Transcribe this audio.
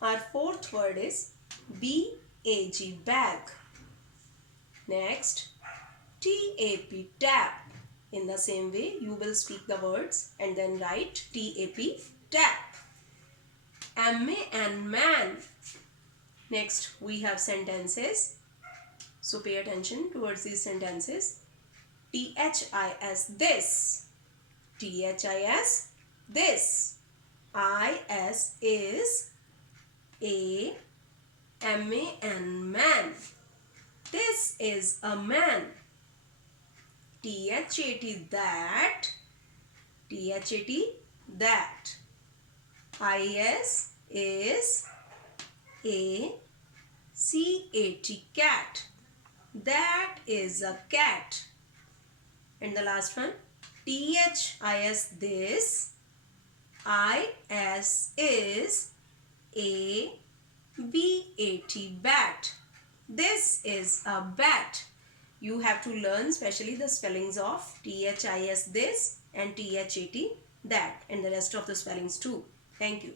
Our fourth word is B-A-G, bag. Next, T-A-P, tap. In the same way, you will speak the words and then write T-A-P, tap. M-A-N, man. Next, we have sentences. So pay attention towards these sentences. T-H-I-S, this. T-H-I-S, this. I-S is a M-A-N, man. This is a man. T-H-A-T, that. T-H-A-T, that. I-S is a C-A-T, cat. That is a cat. And the last one, T-H-I-S, this. I-S is a B-A-T, bat. This is a bat. You have to learn especially the spellings of T-H-I-S, this, and T-H-A-T, that, and the rest of the spellings too. Thank you.